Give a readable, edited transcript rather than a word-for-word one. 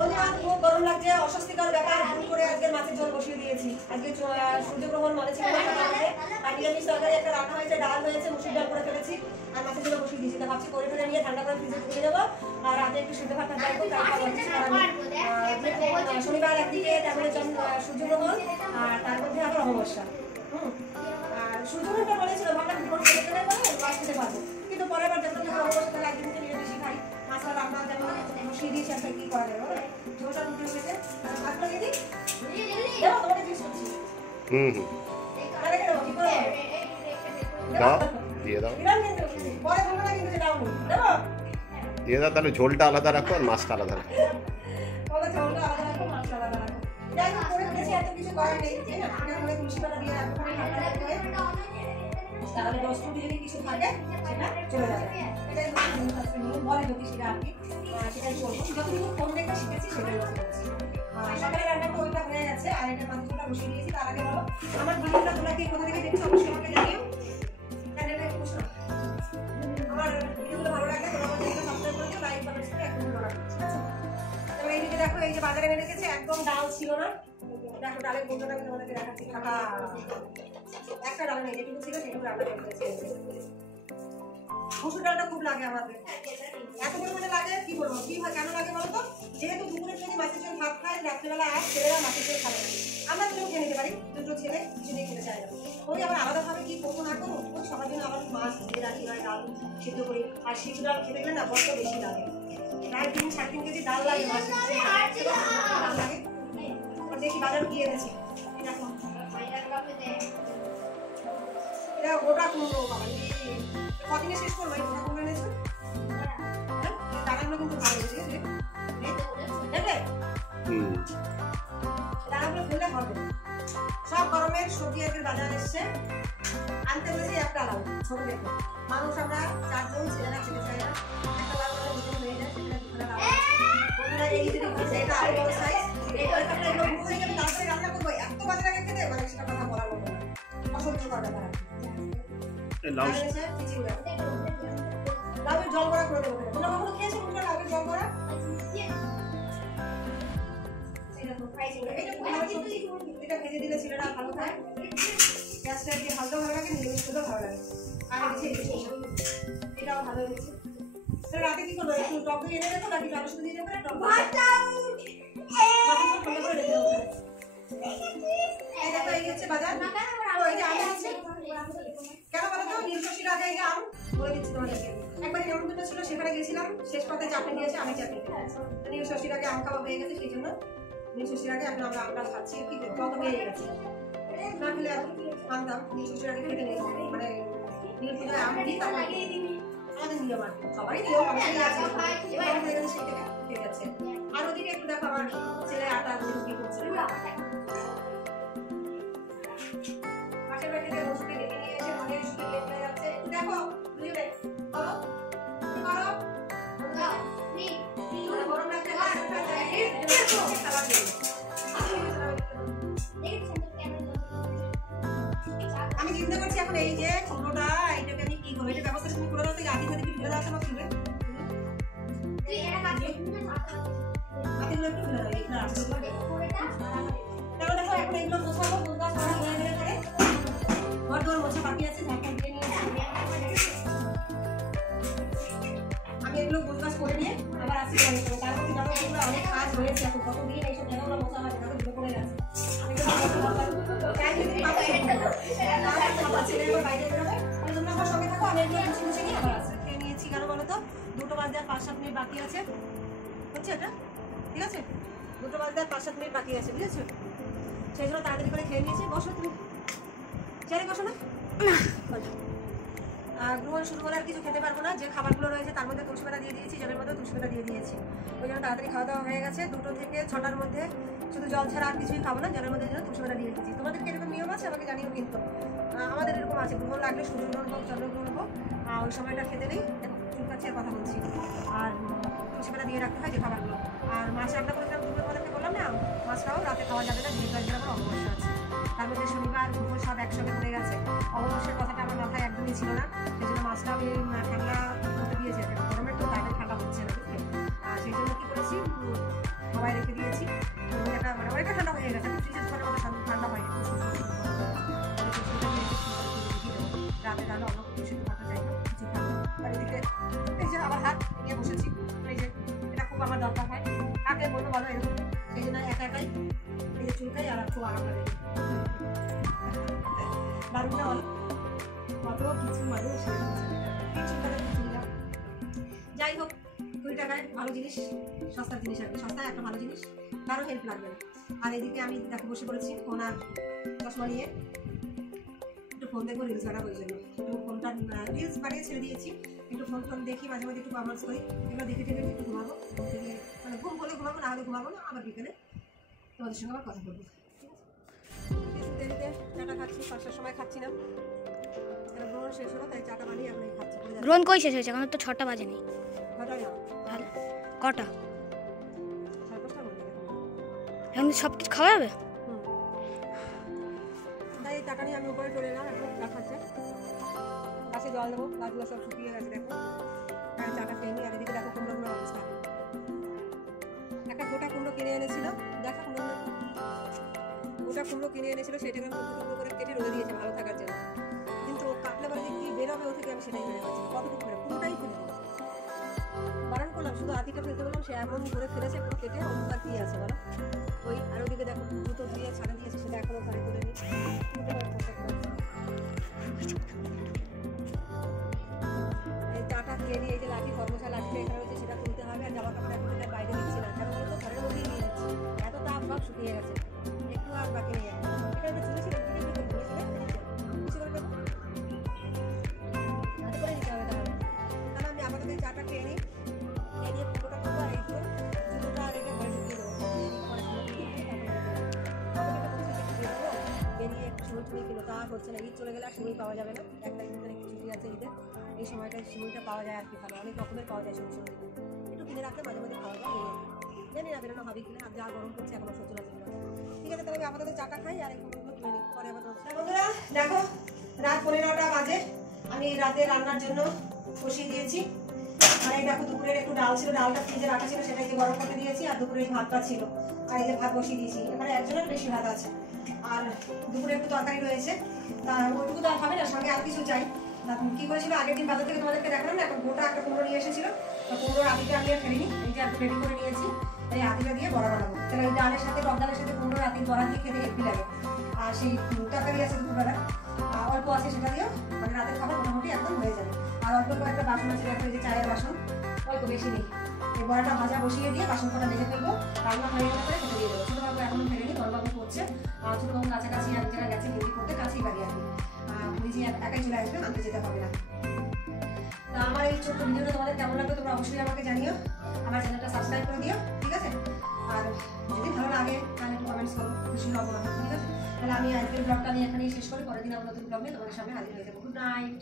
খুব গরম লাগছে, অস্বস্তিকর ব্যাপার। ভুল করে আজকে মাছের ঝোল বসিয়ে দিয়েছি। আজকে সূর্যগ্রহণ মনে ছিল না, আর নিরামিষ তরকারি একটা রান্না হয়েছে, ডাল হয়েছে, মুসুর ডাল করে ফেলেছি, আর মাছের ঝোল বসিয়ে দিয়েছি। তা ভাবছি করে ফেলে নিয়ে ঠান্ডা করে ফ্রিজে ঢুকে দেবো, আর রাতে একটু সিদ্ধ ভাত খাবো। শনিবার একদিকে, তারপরে সূর্যগ্রহণ, আর তার মধ্যে আবার অমাবস্যা। আর সূর্যগ্রহণটা বলেছিল ভাবলাম ভোর খেতে গেলে মাছ খেতে পারবো, কিন্তু পরের বার যখন অমাবস্যা তাহলে একদিন থেকে নিরামিষই খাই। মাছটা রান্না যেমন বসিয়ে দিয়েছি, একটা কি করা যাবে ঝোলটা উঠে উঠেছে। ভাত লাগিয়ে দিই, দেবো তোমাকে জিজ্ঞেস করছি। দিয়ে দাও, তাহলে ঝোলটা আলাদা রাখো আর মাছটা আলাদা রাখো। তাহলে 10 মিনিট যদি কিছু থাকে সেটা চলে যাবে। এটাই বলে জ্যোতিষীরা আর কি, সেটাই করবো। যতটুকু ফোন দেখে শিখেছি সেটাই করছি। সকালে রান্নাটা ওইটা হয়ে গেছে, আর এটা মাংসটা বসিয়ে দিয়েছি। তার আগে বলো আমার ভিডিওটা তোমরা কি কোথা থেকে দেখছো অবশ্যই আমাকে জানিও। আমার ভিডিওগুলো ভালো লাগলে তোমরা আমার চ্যানেলটা সাবস্ক্রাইব করে দিও, লাইক কমেন্ট করে একদম ধরা ঠিক আছে। তবে এইদিকে দেখো, এই যে বাজারে এনে রেখেছে, একদম ডাল ছিল না। দেখো ডালের বন্ধুটা আমি তোমাদেরকে দেখাচ্ছি। ফাঁকা একটা ডাল নেই, যেটুকু ছিল সেটুকু রান্না করে ফেলেছি। মুসুর ডালটা খুব লাগে আমাদের, এত পরিমাণে লাগে কি বলবো। কি হয় কেন লাগে বলো তো? যেহেতু দুপুরে যদি মাছের ঝোল ভাত খায়, রাত্রেবেলা আর ছেলেরা মাছের ঝোল খাবে না। আমরা দুটো খেয়ে নিতে পারি, দুটো ছেলে কিছুতেই খেতে চায় না। ওই আবার আলাদাভাবে কি করবো না করবো, ওই সবার জন্য আবার মাছ দিয়ে রাখি, হয় ডাল সিদ্ধ করি। আর সিদ্ধ ডাল খেতে গেলে না বড্ড বেশি লাগে, প্রায় 3-3.5 কেজি ডাল লাগে মাছের ডাল লাগে। দেখি বাজার গিয়ে এনেছি, এটা গোটা কুমড়ো। বাবা কদিনে শেষ করবো এই গোটা কুমড়ো এনেছো? দানাগুলো কিন্তু ভালো হয়েছে, দেখবে দানাগুলো ফেলে হবে। সব গরমের সবজি আজকে বাজার এসছে, আনতে বলেছি একটা লাউ ছোট দেখে। মানুষ আমরা 4 জন, ছেলেরা খেতে চাই না, একটা লাউ দুটো হয়ে যায়, সেখানে দুটো লাউ। বন্ধুরা এই যদি বলছে এটা আরো বড় সাইজ, এই তরকারিটা এগুলো ভুল হয়ে যাবে, তাড়াতাড়ি রান্না করবো। এত বাজার আগে খেতে মানে সেটা কথা বলার মতো না, অসহ্য করা ব্যাপার। লাউয়ের জল করা করে দেবো। তোমরা কখনো খেয়েছো বন্ধুরা লাউয়ের জল করা? এটা ভেজে দিলে ছেলেরা ভালো খায়, গ্যাসটা দিয়ে হালকা ভালো লাগে, নিরামিষ খেতেও ভালো লাগে। আর এটাও ভালো হয়েছে। রাতে কি করবো, একটু টক দিয়ে এনে দেবো নাকি টক শুধু দিয়ে দেবো? টক ঠান্ডা করে রেখে দেবো। এই দেখো এই হচ্ছে বাজার। এই যে আম আছে, কেন বলো তো? নীলশশীর আগে এই আম বলে দিচ্ছি তোমাদেরকে। একবার নেমন্তন্ন ছিল, সেখানে গেছিলাম, শেষ পাতায় চাটনি দিয়েছে, আমি চাটনি নীলশশীর আগে আম খাওয়া হয়ে গেছে, সেই জন্য নীলশশীর আগে এখন আমরা আমটা খাচ্ছি। কি কত হয়ে গেছে না খেলে আনতাম, নীলশশীর আগে খেতে নেই, মানে নীল পুজোয় আম দিই, তারপর আমাদের নিয়ম আর সবারই নিয়ম অবশ্যই আছে, হয়ে গেছে সেই থেকে ঠিক আছে। আর ওদিকে একটু দেখো আমার ছেলে আটা রুটি করছে, পাশের বাড়ি থেকে বসে ডেকে নিয়ে এসে অনেক শুকিয়ে লেট হয়ে যাচ্ছে। দেখো বুঝলে বলো কি করো গরম লাগছে, আমি চিন্তা করছি এখন এই যে কুমড়োটা, এইটাকে আমি কি করবো, এটা ব্যবস্থা তুমি করে দাও তো। আদি থেকে ফেলে দাও তোমার চুলে, আদিগুলো একটু ফেলে দাও। দেখো দেখো এখন এগুলো মোছাবো, মোছা সারা হয়ে গেলে পরে ঘর দোয়ার মোছা বাকি আছে, ঝাঁটা দিয়ে নিয়ে আমি এগুলো গোছগাছ করে নিয়ে আবার আসি। তার মধ্যে জানো এগুলো অনেক কাজ হয়েছে, এখন কতদিন এইসব জায়গাগুলো মোছা হয় না, ধুলো পড়ে গেছে। বাইরে বেরোবে, তোমরা আমার সঙ্গে থাকো, আমি এগুলো মুছে মুছে নিয়ে আবার আসি। খেয়ে নিয়েছি কেন বলো তো? 2টো বাজতে আর 5-7 মিনিট বাকি আছে, হচ্ছে এটা ঠিক আছে? 2টো বাজতে আর 5-7 মিনিট বাকি আছে, বুঝেছো? সেই জন্য তাড়াতাড়ি করে খেয়ে নিয়েছি। বসো তুমি, চেয়ারে বসো না। গ্রহণ শুরু হলে আর কিছু খেতে পারবো না, যে খাবারগুলো রয়েছে তার মধ্যে তুলসী পাতা দিয়ে দিয়েছি, জলের মধ্যে তুলসী পাতা দিয়ে দিয়েছি। ওই জন্য তাড়াতাড়ি খাওয়া দাওয়া হয়ে গেছে। 2টো থেকে 6টার মধ্যে শুধু জল ছাড়া আর কিছুই খাবো না, জলের মধ্যে জন্য তুলসী পাতা দিয়ে দিয়েছি। তোমাদেরকে এরকম নিয়ম আছে আমাকে জানিও কিন্তু। আমাদের এরকম আছে, গ্রহণ লাগলে সূর্যগ্রহণ হোক চন্দ্রগ্রহণ হোক, ওই সময়টা খেতে নেই, চুলকাচ্ছে কথা বলছি। আর তুলসী পাতা দিয়ে রাখতে হয় যে খাবারগুলো। আর মাছ রান্না করেছিলাম দুপুরে, তোমাদেরকে বললাম না, মাছটাও রাতে খাওয়া যাবে না, যেহেতু আজকে আমার অমাবস্যা আছে। তার মধ্যে শনিবার দুপুর সব একসঙ্গে পড়ে গেছে। অমাবস্যার কথাটা আমার মাথায় একদমই ছিল না, সেই জন্য মাছটাও ঠান্ডা করতে দিয়েছে। গরমের তো তাদের ঠান্ডা হচ্ছে না, বুঝলে? সেই জন্য কি করেছি, সবাই রেখে দিয়েছি। তো একটা মানে অনেকটা ঠান্ডা হয়ে গেছে, ফ্রিজের পরে ওটা ঠান্ডা হয়নি, রাতে রান্না অন্য কিছু খাওয়া যায় না, কিছু খাবো। আর এদিকে এই যে আমার হাত নিয়ে বসেছি, এই যে এটা খুব আমার দরকার হয়, কাকে বলবো বলো এরকম, সেই জন্য একা একাই এই যে চুলকাই আর খুব আরাম লাগে। দারুণটা বলো, কত কিছু মানুষ যাই হোক, 20 টাকায় ভালো জিনিস, সস্তার জিনিস আর কি, সস্তায় একটা ভালো জিনিস, কারো হেল্প লাগবে না। আর এদিকে আমি দেখো বসে পড়েছি ফোন আর চশমা নিয়ে, একটু ফোন দেখবো, রিলস বানাবো, ওই জন্য একটু ফোনটা রিলস বানিয়ে ছেড়ে দিয়েছি, একটু ফোন ফোন দেখি, মাঝে মাঝে একটু কমার্স করি, এগুলো দেখে টেকে একটু ঘুমাবো, ঘুম থেকে মানে ঘুম হলে ঘুমাবো, না হলে ঘুমাবো না, আবার বিকেলে তোমাদের সঙ্গে আবার কথা বলবো। দেরিতে চাটা খাচ্ছি, 5টার সময় খাচ্ছি না, গ্রহণ শেষ হলো তাই চাটা বানিয়ে এখন খাচ্ছি। গ্রহণ কই শেষ হয়েছে? এখন তো 6টা বাজেনি। ঘটাই না, তাহলে কটা? 5:30 মধ্যে এখন সব কিছু খাওয়া যাবে? তাই এই টাকা নিয়ে আমি উপরে চলে এলাম, এখন চা খাচ্ছে, গাছে জল দেবো, গাছগুলো সব শুকিয়ে গেছে দেখো, আর চাটা খেয়ে নিই। আর এদিকে দেখো কুমড়োগুলোর অবস্থা, একটা গোটা কুমড়ো কিনে এনেছিল, দেখো কুমড়োগুলো, গোটা কুমড়ো কিনে এনেছিল, সেটাকে আমি টুকরো করে কেটে রোদে দিয়েছে ভালো থাকার জন্য, কিন্তু কাটলে পরে যে কি বেরোবে ও থেকে আমি সেটাই ভেবে পাচ্ছি, কতটুকু করে পুরোটাই ফেলে দিলাম, বারণ করলাম শুধু আতিটা ফেলতে বললাম, সে এমন করে ফেলেছে পুরো কেটে, অন্ধকার কি আছে বলো ওই। আর ওদিকে দেখো জুতো ধুয়ে ছাড়া দিয়েছে, সেটা এখনো ঘরে তুলে নিই, এই চাটা খেয়ে নিয়ে এই যে লাঠি কর্মশা লাঠিটা এখানে রয়েছে সেটা তুলতে হবে, আর জামা কাপড় এখন বাইরে দিচ্ছি না, কেন বলতো ঘরের মধ্যেই নিয়ে নিচ্ছি, এত তাপ ভাব শুকিয়ে গেছে, একটু আর বাকি নেই। এটা আমি চুলে ছিল কিছু করে দেবো, হাতে করে নিতে হবে, তাহলে আমি আপাতত চাটা খেয়ে নিই, খেয়ে নিয়ে পুরোটা করবো, আর এই জুতোটা আর এটা ঘরে ঢুকিয়ে দেবো, বেরিয়ে একটু সময় টুমি কিলো, তা হচ্ছে না, ঈদ চলে গেলে আর সময় পাওয়া যাবে না, 1 তারিখ তারিখ ছুটি আছে ঈদের, এই সময়টায় সময়টা পাওয়া যায় আর কি, ভালো অনেক রকমের পাওয়া যায় সময় সময়, একটু কিনে রাখলে মাঝে মাঝে খাওয়া যায়, জানি না বেরোনো হবে কিনা, আর যা গরম করছে এখন সহ্য লাগছে না। ঠিক আছে, তাহলে আমি আপাতত চাটা খাই আর একটু কিনে নিই, পরে আবার বন্ধুরা দেখো রাত 15টা বাজে, আমি রাতে রান্নার জন্য বসিয়ে দিয়েছি। আর এই দেখো দুপুরের একটু ডাল ছিল, ডালটা ফ্রিজে রাখা ছিল, সেটাই যে গরম করতে দিয়েছি, আর দুপুরে ভাতটা ছিল, আর এই যে ভাত বসিয়ে দিয়েছি, এখানে একজনের বেশি ভাত আছে, আর দুপুরে একটু তরকারি রয়েছে, তা ওইটুকু তো আর হবে না, সঙ্গে আর কিছু চাই। কি করেছিল আগের দিন বাজার থেকে তোমাদেরকে দেখালাম না, এখন গোটা একটা কুমড়ো নিয়ে এসেছিল, তো কুমড়োর আতিটা আমি আর ফেলিনি, এই যে রেডি করে নিয়েছি, এই আতিটা দিয়ে বড়া বানাবো, তাহলে ওই ডালের সাথে টক ডালের সাথে কুমড়োর আতি বড়া দিয়ে খেতে হেভি লাগে। আর সেই তরকারি আছে দুপুরবেলা অল্প আছে, সেটা দিয়েও মানে রাতের খাবার মোটামুটি একদম হয়ে যাবে। আর অল্প কয়েকটা বাসন আছে, একটা যে চায়ের বাসন, অল্প বেশি নেই, এই বড়াটা ভাজা বসিয়ে দিয়ে বাসন কটা মেজে ফেলবো, রান্না হয়ে গেলে পরে খেতে দিয়ে দেবো। ছোটবাবু এখনো ফেরেনি, বড়বাবু করছে, ছোটবাবু কাছাকাছি এক জায়গায় গেছে ডিউটি করতে, কাছেই বাড়ি আর কি, নিজে একাই চলে আসবে, আনতে যেতে হবে না। তা আমার এই ছোট্ট ভিডিওটা তোমাদের কেমন লাগবে তোমরা অবশ্যই আমাকে জানিও, আমার চ্যানেলটা সাবস্ক্রাইব করে দিও, ঠিক আছে? আর যদি ভালো লাগে তাহলে একটু কমেন্টস করো, খুশি হবো আমি, ঠিক আছে? তাহলে আমি আজকের ব্লগটা আমি এখানেই শেষ করি, পরের দিন আবার নতুন ব্লগ নিয়ে তোমাদের সামনে হাজির হয়ে যাবো। Good night.